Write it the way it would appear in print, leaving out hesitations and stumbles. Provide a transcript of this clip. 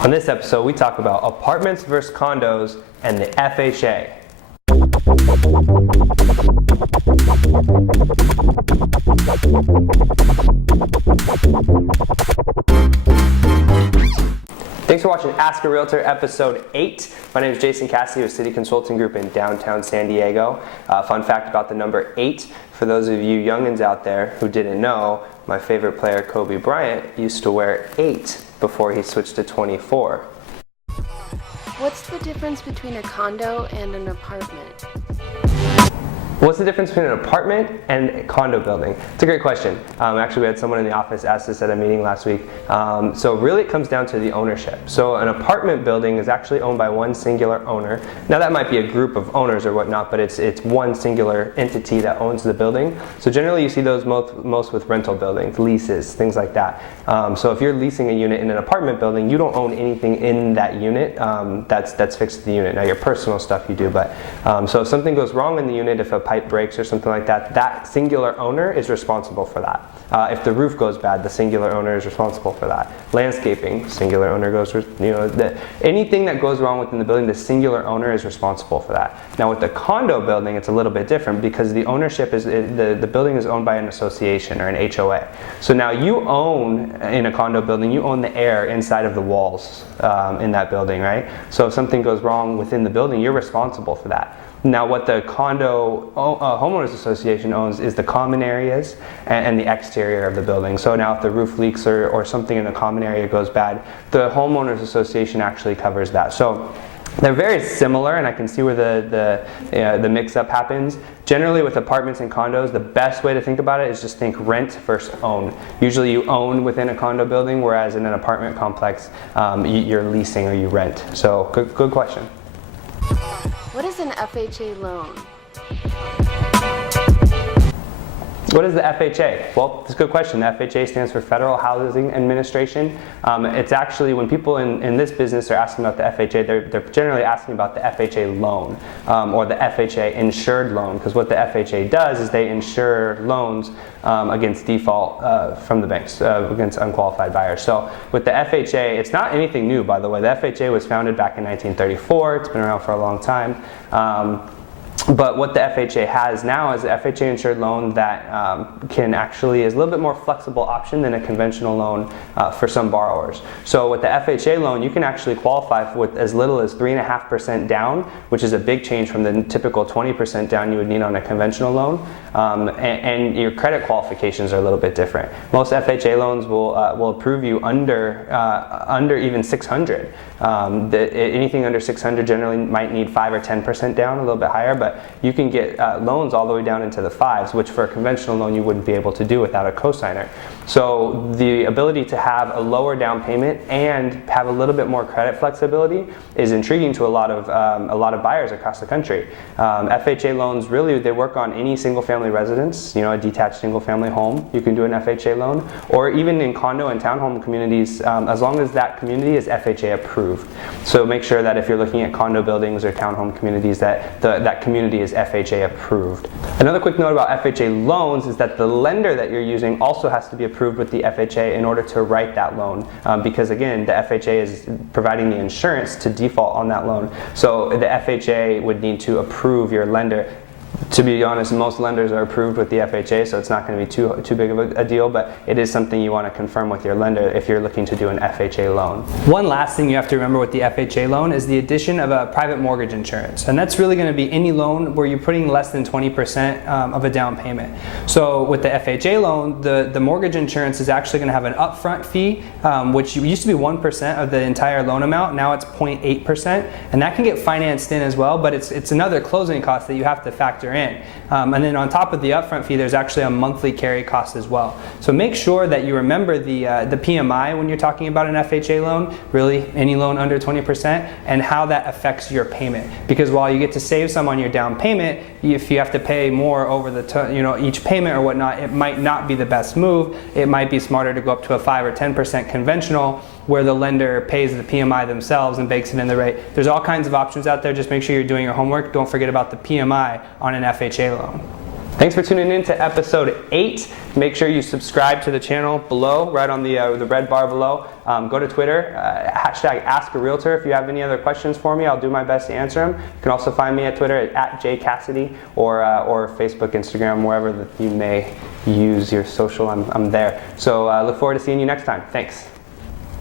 On this episode, we talk about apartments versus condos and the FHA. Thanks for watching Ask a Realtor episode 8. My name is Jason Cassity with City Consulting Group in downtown San Diego. Fun fact about the number 8, for those of you youngins out there who didn't know, my favorite player, Kobe Bryant, used to wear 8 before he switched to 24. What's the difference between a condo and an apartment? What's the difference between an apartment and a condo building? It's a great question. Actually, we had someone in the office ask this at a meeting last week. So really it comes down to the ownership. So an apartment building is actually owned by one singular owner. Now that might be a group of owners or whatnot, but it's one singular entity that owns the building. So generally you see those most with rental buildings, leases, things like that. So if you're leasing a unit in an apartment building, you don't own anything in that unit that's fixed to the unit. Now your personal stuff you do, but so if something goes wrong in the unit, if a pipe breaks or something like that, that singular owner is responsible for that. If the roof goes bad, the singular owner is responsible for that. Landscaping, singular owner goes, anything that goes wrong within the building, the singular owner is responsible for that. Now with the condo building, it's a little bit different because the ownership is, the building is owned by an association or an HOA. So now you own, in a condo building, you own the air inside of the walls in that building, right? So if something goes wrong within the building, you're responsible for that. Now what the condo homeowners association owns is the common areas and the exterior of the building. So now if the roof leaks or something in the common area goes bad, the homeowners association actually covers that. So they're very similar, and I can see where the mix-up happens. Generally with apartments and condos, the best way to think about it is just think rent versus own. Usually you own within a condo building, whereas in an apartment complex, you're leasing or you rent. So good question. What is an FHA loan? What is the FHA? Well, it's a good question. The FHA stands for Federal Housing Administration. It's actually, when people in this business are asking about the FHA, they're generally asking about the FHA loan or the FHA insured loan, because what the FHA does is they insure loans against default from the banks, against unqualified buyers. So with the FHA, it's not anything new, by the way. The FHA was founded back in 1934. It's been around for a long time. But what the FHA has now is an FHA insured loan that can actually is a little bit more flexible option than a conventional loan for some borrowers. So with the FHA loan, you can actually qualify with as little as 3.5% down, which is a big change from the typical 20% down you would need on a conventional loan. And your credit qualifications are a little bit different. Most FHA loans will approve you under even 600. Anything under 600 generally might need 5 or 10% down, a little bit higher, but you can get loans all the way down into the 5s, which for a conventional loan you wouldn't be able to do without a cosigner. So the ability to have a lower down payment and have a little bit more credit flexibility is intriguing to a lot of buyers across the country. FHA loans really, they work on any single family residence, a detached single family home, you can do an FHA loan, or even in condo and townhome communities, as long as that community is FHA approved. So make sure that if you're looking at condo buildings or townhome communities that that community is FHA approved. Another quick note about FHA loans is that the lender that you're using also has to be approved with the FHA in order to write that loan, because again, the FHA is providing the insurance to default on that loan. So the FHA would need to approve your lender. To be honest, most lenders are approved with the FHA, so it's not going to be too big of a deal, but it is something you want to confirm with your lender if you're looking to do an FHA loan. One last thing you have to remember with the FHA loan is the addition of a private mortgage insurance, and that's really going to be any loan where you're putting less than 20% of a down payment. So with the FHA loan, the mortgage insurance is actually going to have an upfront fee, which used to be 1% of the entire loan amount. Now it's 0.8%, and that can get financed in as well, but it's another closing cost that you have to factor in. And then on top of the upfront fee, there's actually a monthly carry cost as well. So make sure that you remember the PMI when you're talking about an FHA loan, really any loan under 20%, and how that affects your payment. Because while you get to save some on your down payment, if you have to pay more over each payment or whatnot, it might not be the best move. It might be smarter to go up to a 5 or 10% conventional, where the lender pays the PMI themselves and bakes it in the rate. There's all kinds of options out there. Just make sure you're doing your homework. Don't forget about the PMI on an FHA loan. Thanks for tuning in to episode 8. Make sure you subscribe to the channel below, right on the red bar below. Go to Twitter, hashtag #AskARealtor. If you have any other questions for me, I'll do my best to answer them. You can also find me at Twitter at @jcassity or Facebook, Instagram, wherever that you may use your social. I'm there. So look forward to seeing you next time. Thanks.